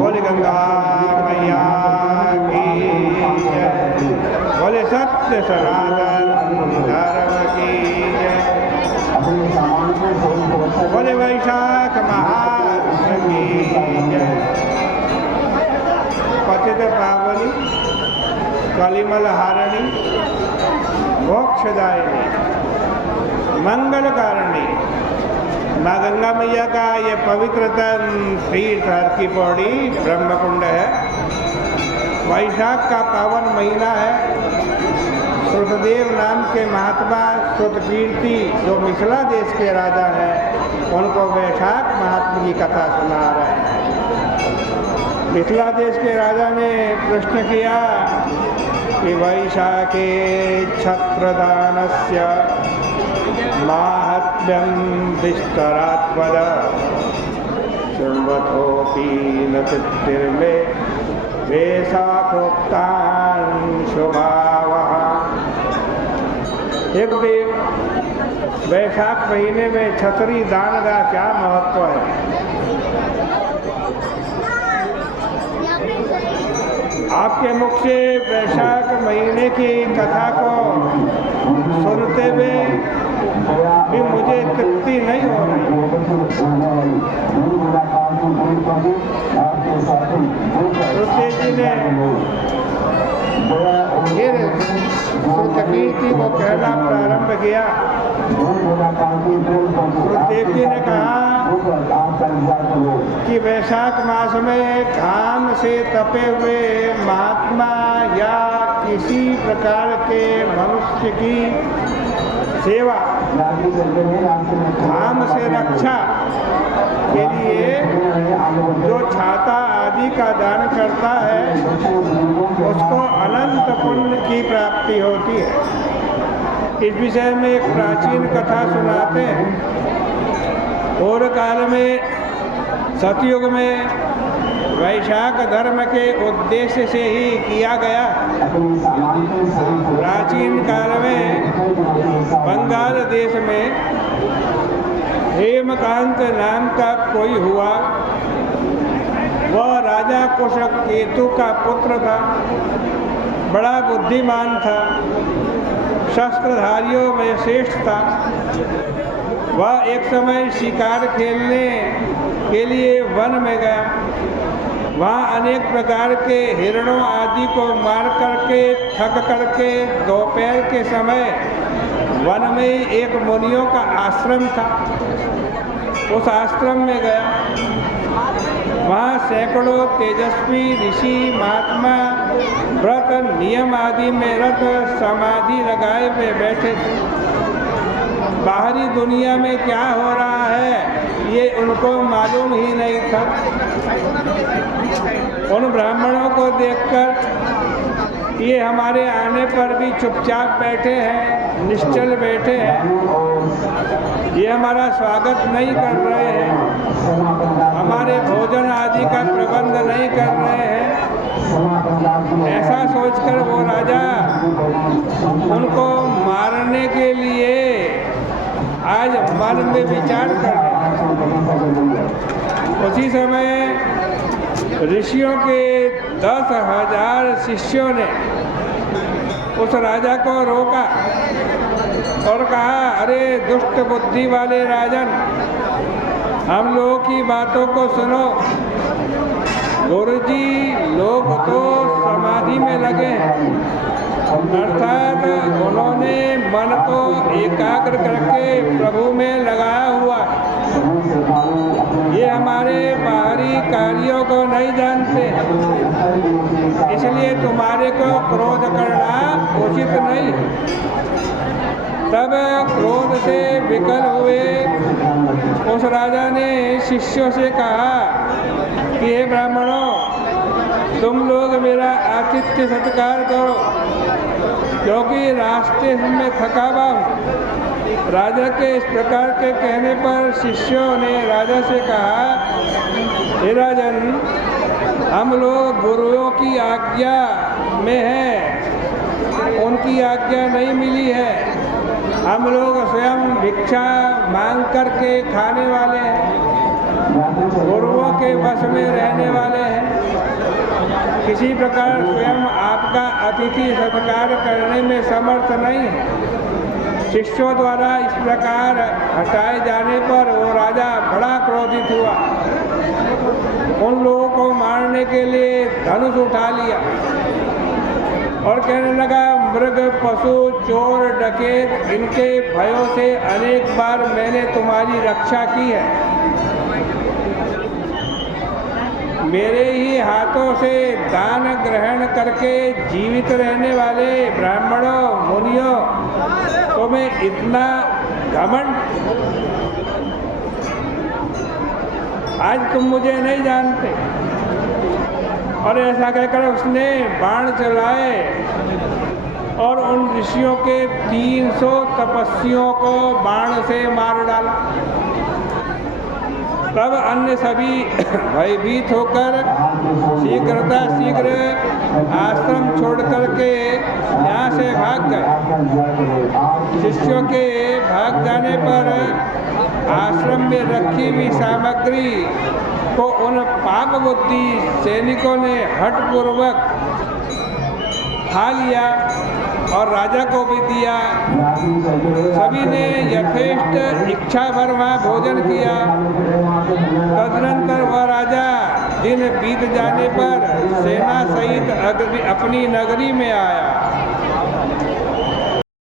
बोले गंगा मैया की जय, बोले सत्य सनातन धर्म की जय, बोले वैशाख महात्म की जय। पतित पावनी कलिमल हारिणी मोक्षदायिनी मंगल कारिणी माँ गंगा मैया का ये पवित्रतम तीर्थ हर की पौड़ी ब्रह्मकुंड है। वैशाख का पावन महीना है। श्रुतदेव नाम के महात्मा श्रुतकीर्ति जो मिथिला देश के राजा हैं उनको वैशाख महात्मा की कथा सुना रहे हैं। मिथिला देश के राजा ने प्रश्न किया कि वैशाखे छत्रदानस्य माहात्म्यं विस्तरात्मद शृण्वतोऽपि न चित्तिर्मे वैशाखोक्तान् शुभावः। एक देव वैशाख महीने में छतरी दान का क्या महत्व है? आपके मुख से वैशाख महीने की कथा को सुनते हुए भी मुझे तृप्ति नहीं हो रही। ऋषि जी ने फिर श्रुतकीर्ति को कहना प्रारंभ किया। श्रुतदेव जी ने कहा कि वैशाख मास में काम से तपे हुए महात्मा या किसी प्रकार के मनुष्य की सेवा काम से रक्षा के लिए जो छाता आदि का दान करता है उसको अनंत पुण्य की प्राप्ति होती है। इस विषय में एक प्राचीन कथा सुनाते हैं। पूर्व काल में सतयुग में वैशाख धर्म के उद्देश्य से ही किया गया। प्राचीन काल में बंगाल देश में हेमकांत नाम का कोई हुआ। वह राजा कुशक केतु का पुत्र था। बड़ा बुद्धिमान था, शस्त्रधारियों में श्रेष्ठ था। वह एक समय शिकार खेलने के लिए वन में गया। वहाँ अनेक प्रकार के हिरणों आदि को मार करके थक करके दोपहर के समय वन में एक मुनियों का आश्रम था। उस आश्रम में गया। वहाँ सैकड़ों तेजस्वी ऋषि महात्मा व्रत नियम आदि में रत समाधि लगाए हुए बैठे थे। बाहरी दुनिया में क्या हो रहा है ये उनको मालूम ही नहीं था। उन ब्राह्मणों को देखकर ये हमारे आने पर भी चुपचाप बैठे हैं, निश्चल बैठे हैं। ये हमारा स्वागत नहीं कर रहे हैं, हमारे भोजन आदि का प्रबंध नहीं कर रहे हैं। ऐसा सोचकर वो राजा उनको मारने के लिए आज मन में विचार कर रहे। उसी समय ऋषियों के 10,000 शिष्यों ने उस राजा को रोका और कहा, अरे दुष्ट बुद्धि वाले राजन, हम लोगों की बातों को सुनो। गुरुजी लोग तो समाधि में लगे हैं, अर्थात उन्होंने मन को एकाग्र करके प्रभु में लगाया हुआ। ये हमारे बाहरी कार्यों को नहीं जानते, इसलिए तुम्हारे को क्रोध करना उचित नहीं। तब क्रोध से विकल हुए उस राजा ने शिष्यों से कहा कि हे ब्राह्मणों, तुम लोग मेरा आतिथ्य सत्कार करो, क्योंकि रास्ते में थका हुआ हूँ। राजा के इस प्रकार के कहने पर शिष्यों ने राजा से कहा, हे राजन, हम लोग गुरुओं की आज्ञा में हैं, उनकी आज्ञा नहीं मिली है। हम लोग स्वयं भिक्षा मांग करके खाने वाले हैं, गुरुओं के वश में रहने वाले हैं। किसी प्रकार स्वयं आपका अतिथि सत्कार करने में समर्थ नहीं है। शिष्यों द्वारा इस प्रकार हटाए जाने पर वो राजा बड़ा क्रोधित हुआ। उन लोगों को मारने के लिए धनुष उठा लिया और कहने लगा, मृग, पशु, चोर, डकैत, इनके भयों से अनेक बार मैंने तुम्हारी रक्षा की है। मेरे ही हाथों से दान ग्रहण करके जीवित रहने वाले ब्राह्मणों, मुनियों, तुम्हें इतना घमंड? आज तुम मुझे नहीं जानते। और ऐसा कहकर उसने बाण चलाए और उन ऋषियों के 300 तपस्वियों को बाण से मार डाला। तब अन्य सभी भयभीत होकर शीघ्र आश्रम छोड़ करके यहाँ से भाग गए। शिष्यों के भाग जाने पर आश्रम में रखी हुई सामग्री को उन पाप बुद्धि सैनिकों ने हठपूर्वक खा लिया और राजा को भी दिया। सभी ने यथेष्ट इच्छा भर वहाँ भोजन किया। तदनंतर वह राजा दिन बीत जाने पर सेना सहित अपनी नगरी में आया।